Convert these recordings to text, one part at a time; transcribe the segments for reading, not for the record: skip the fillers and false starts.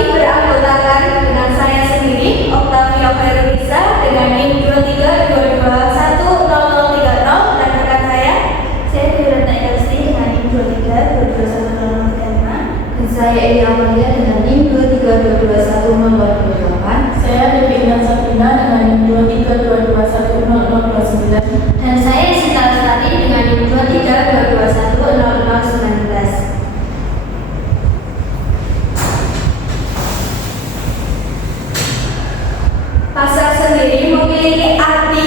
kami beranggotakan dengan saya sendiri, Octavia Khairunisa dengan NIM 2322100030 dan rekan saya Firatna Elsti dengan NIM 23221035 dan saya Edi Amalia dengan NIM 23221028. Saya Devina Sabrina dengan NIM 23221029 dan saya Sinta Lestari dengan NIM 2322100019. Pasar sendiri memiliki arti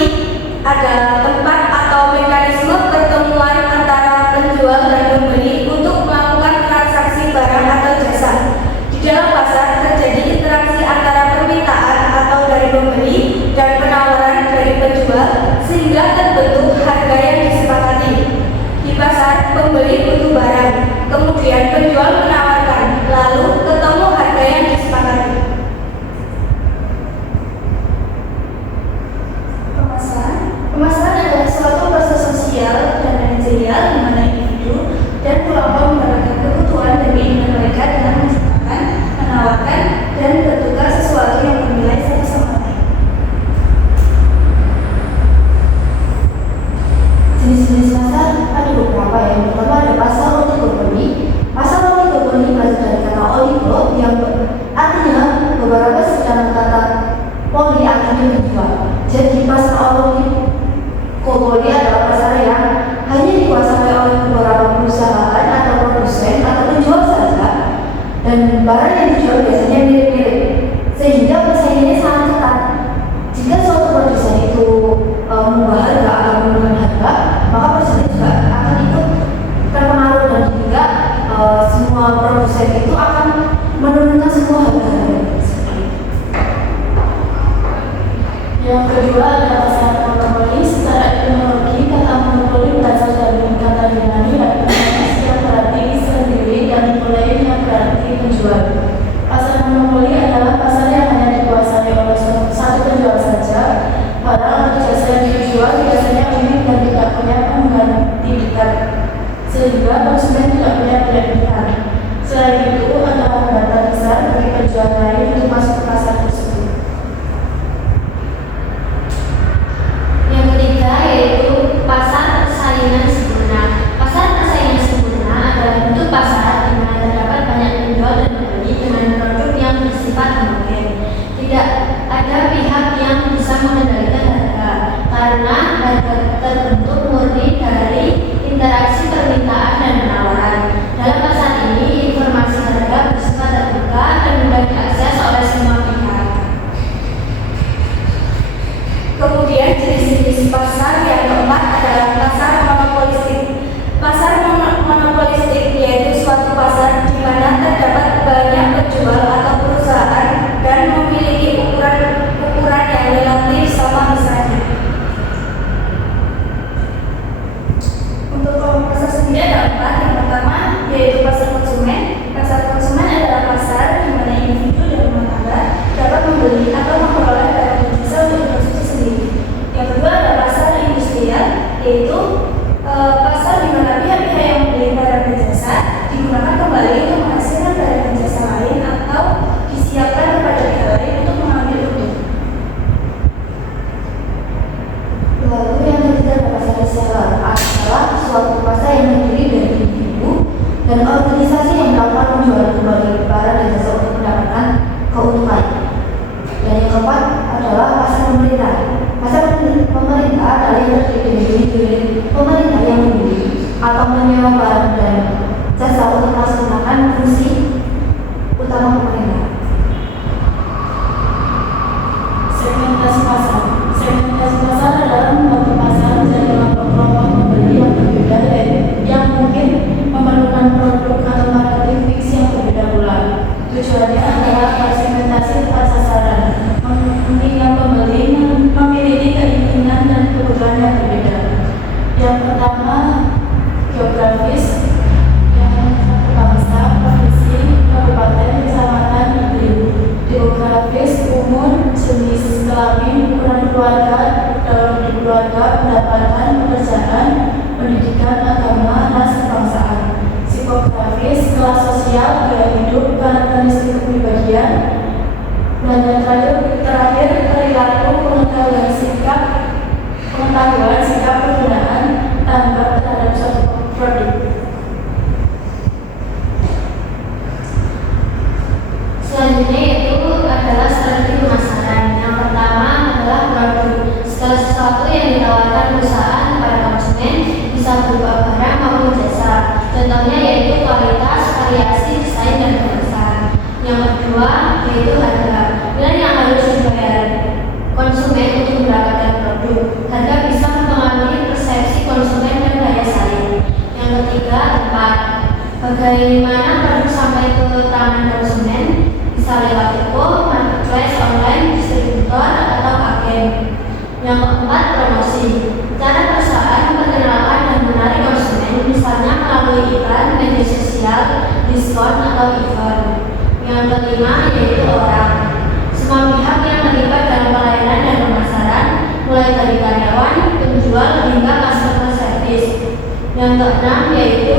adalah tempat atau mekanisme pertemuan antara penjual dan pembeli untuk melakukan transaksi barang atau jasa. Di dalam pasar terjadi interaksi antara permintaan atau dari pembeli dan penawaran dari penjual sehingga terbentuk harga yang disepakati. Di pasar pembeli butuh barang, kemudian penjual menawarkan, lalu ketemu harga yang disepakati. Pemasaran adalah suatu proses sosial dan manajerial di mana individu dan kelompok mendapatkan kebutuhan dan keinginan mereka dengan menciptakan, menawarkan, dan bertukar sesuatu yang bernilai satu sama lain. Jenis-jenis pasar ada beberapa. Yang pertama ada pasar oligopoli. Pasar oligopoli berasal dari kata oligo yang artinya beberapa, sedang kata poli artinya menjual. Jadi pasar oligopoli adalah pasar yang hanya dikuasai oleh beberapa perusahaan atau produsen atau penjual saja, dan barang yang dijual biasanya mirip-mirip sehingga persaingannya sangat ketat. Jika suatu produsen itu mengubah harga atau menurunkan harga, maka persaingan juga akan ikut terpengaruh dan hingga semua produsen itu akan menurunkan semua harga-harga. Yang kedua adalah pasar monopoli. Secara etimologi, kata monopoli berasal dari kata Yunani monos yang berarti sendiri dan polei yang berarti penjual. Pasar monopoli adalah pasar yang hanya dikuasai oleh satu penjual saja. Barang atau jasa yang dijual biasanya unik dan tidak punya pengganti dekat, sehingga konsumen tidak punya pilihan. Selain itu, ada hambatan besar bagi penjual lain untuk masuk ke pasar tersebut. Yang ketiga yaitu pasar persaingan sempurna. Pasar persaingan sempurna adalah bentuk pasar di mana terdapat banyak penjual dan pembeli dengan produk yang bersifat homogen. Tidak ada pihak yang bisa mengendalikan harga karena harga terbentuk murni dari interaksi permintaan dan penawaran. Dalam pasar ini, informasi harga bersifat terbuka dan mudah diakses oleh semua pihak. Kemudian jenis-jenis pasar yang keempat adalah pasar monopolistik. Pasar monopolistik yaitu suatu pasar di mana terdapat banyak penjual atau perusahaan dan memiliki ukuran yang relatif sama besarnya. Untuk kelompok pasar sendiri ada empat. Yang pertama yaitu pasar konsumen. Pasar konsumen adalah pasar di mana individu dan rumah tangga dapat membeli atau memperoleh barang dan jasa untuk konsumsi sendiri. Yang kedua ada pasar industrial, yaitu pasar di mana pihak-pihak yang membeli barang dan jasa digunakan kembali untuk menghasilkan barang dan jasa lain atau disiapkan kepada pihak lain untuk mengambil untung. Lalu yang ketiga ada pasar reseller, adalah suatu pasar yang terdiri dari individu dan organisasi yang melakukan penjualan kembali barang dan jasa untuk mendapatkan keuntungan. Dan yang keempat adalah pasar pemerintah. Pasar pemerintah adalah yang terdiri dari pemerintah yang membeli atau menyewa barang dan jasa untuk melaksanakan fungsi utama pemerintah. Segmentasi pasar. Segmentasi pasar adalah membagi pasar menjadi kelompok-kelompok pembeli yang berbeda yang mungkin memerlukan produk atau marketing fix yang berbeda pula. Tujuannya adalah segmentasi tepat sasaran, mengingat pembeli memiliki keinginan dan kebutuhan yang berbeda. Yang pertama, geografis, yang bangsa, provinsi, kabupaten, kecamatan, negeri. Demografis, umur, jenis kelamin, ukuran keluarga, dalam keluarga, pendapatan, pekerjaan, pendidikan, agama, ras, kebangsaan. Psikografis, kelas sosial, gaya hidup, karakteristik kepribadian, selanjutnya yaitu adalah strategi pemasaran. Yang pertama adalah produk. Segala sesuatu yang ditawarkan perusahaan pada konsumen bisa berupa barang maupun jasa. Contohnya yaitu kualitas, variasi, desain, dan kemasan. Yang kedua yaitu harga. Nilai yang harus dibayar konsumen untuk mendapatkan produk. Harga bisa mempengaruhi persepsi konsumen dan daya saing. Yang ketiga, tempat. Bagaimana produk sampai ke tangan konsumen, bisa lewat toko, marketplace, online, distributor, atau agen. Yang keempat, promosi. Cara perusahaan memperkenalkan dan menarik konsumen, misalnya melalui iklan, media sosial, diskon, atau event. Yang kelima yaitu orang. Semua pihak yang terlibat dalam pelayanan dan pemasaran, mulai dari karyawan, penjual, hingga customer service. Yang keenam yaitu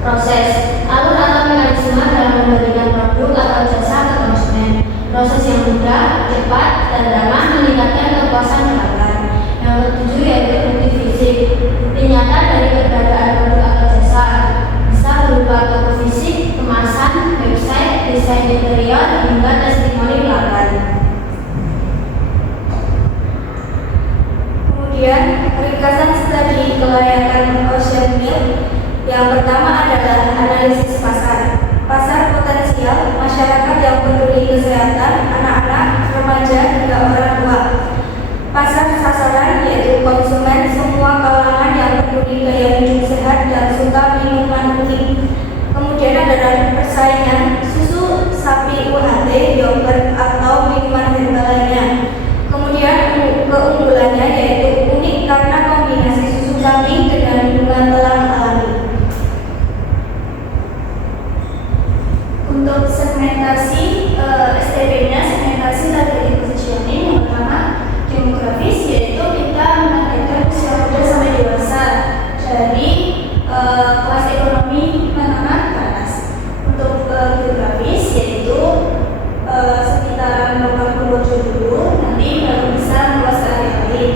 proses. Alur atau mekanisme dalam memberikan produk atau jasa ke konsumen. Proses yang mudah, cepat, dan ramah meningkatkan kepuasan pelanggan. Yang ketujuh yaitu bukti fisik. Bukti nyata dari keberadaan produk atau jasa bisa berupa toko fisik, kemasan, website, desain interior, hingga testimoni pelanggan. Kemudian, ringkasan studi kelayakan Ocean Mill. Yang pertama adalah analisis pasar. Pasar potensial masyarakat yang peduli kesehatan, anak-anak, remaja, hingga orang tua. Pasar sasaran yaitu konsumen semua kalangan yang peduli gaya hidup sehat dan suka minuman putih. Kemudian adalah persaingan susu sapi UHT, yogurt, atau minuman herbal lainnya. Kemudian keunggulannya yaitu unik karena kombinasi susu kambing dengan bunga telang alami. Untuk segmentasi STP-nya, segmentasi targeting positioning. Yang pertama, demografis, yaitu kita menargetkan usia muda sampai dewasa dari kelas ekonomi menengah ke atas. Untuk geografis, yaitu sekitaran Kabupaten Purworejo dulu, nanti baru bisa meluas ke area lain.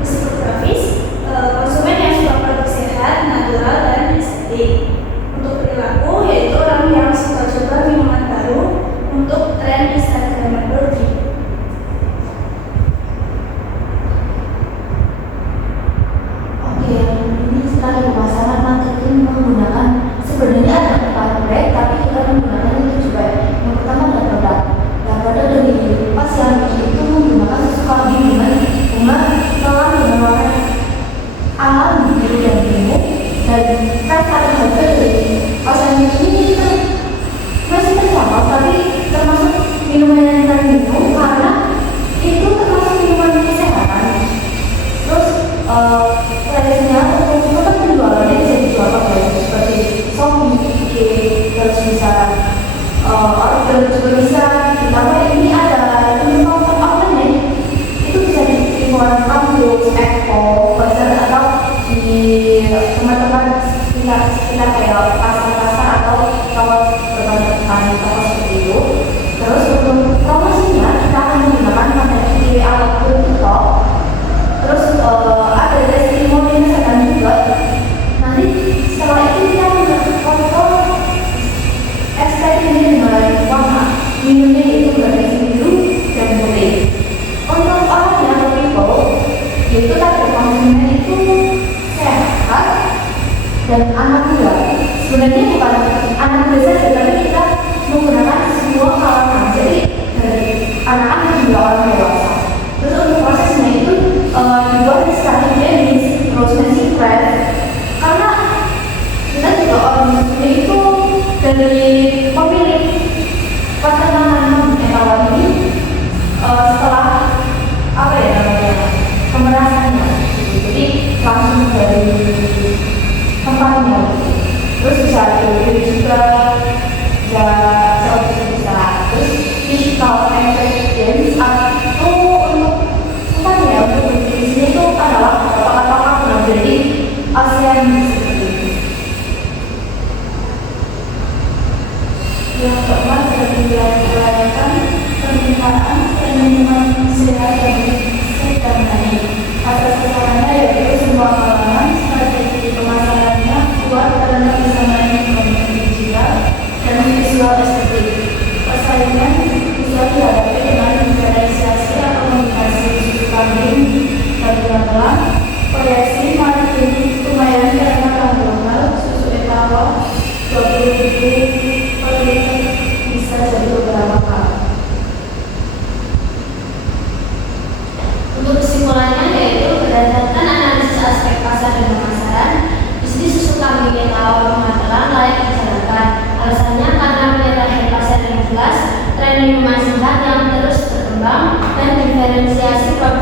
Psikografis, konsumen yang suka produk sehat, natural, dan estetik. Untuk perilaku, yaitu orang yang suka coba minuman baru untuk tren Instagramability. Oke, ini setelah pemasaran marketing menggunakan sebenarnya ada 4 track, tapi kita menggunakan itu juga. Yang pertama adalah produk. Dan produk dari pas yang itu menggunakan susu kambing dengan bunga telang dengan warna alam biru dan biru. Dan kan ada harga dari Ocean ini kan masih terjangkau, tapi termasuk minuman yang kita minum karena itu termasuk minuman kesehatan. Terus price-nya untuk tetap penjualannya bisa dijual pakai seperti Shopee, IG, terus bisa order juga bisa. Ditambah ini ada untuk online itu bisa di luar kampus, Expo, Bazar, atau di teman-teman sekitar kayak pasar-pasar atau teman-teman toko seperti itu. Terus untuk promosinya kita akan menggunakan konten video ataupun TikTok. Terus ada testimoni misalkan juga. Nanti setelah itu kita menggunakan foto estetiknya dengan warna minumnya itu berwarna biru dan putih. Untuk orang yang people, yaitu target konsumen itu sehat dan anak muda. Sebenarnya bukan anak muda saja, tapi kita menggunakan semua kalangan. Jadi dari anak-anak juga orang dewasa. Terus untuk prosesnya itu dibuat strateginya di Rosemary Secret, karena kita juga orang muda itu dari pemilik perkenalan awal ini setelah apa ya namanya pemerasannya, jadi langsung dari tempatnya. Terus bisa dibeli juga ya bisa. Terus physical experience atau untuk apa ya, untuk di sini itu adalah kata-kata dari ASEAN seperti ini. Yang keempat adalah peningkatan perlindungan sehat dan baik. Asas sasarannya yaitu semua kalangan, strategi pemasarannya kuat karena bisa melayani komunikasi digital dan visual estetik. tren lingkungan sehat yang terus berkembang, dan diferensiasi produk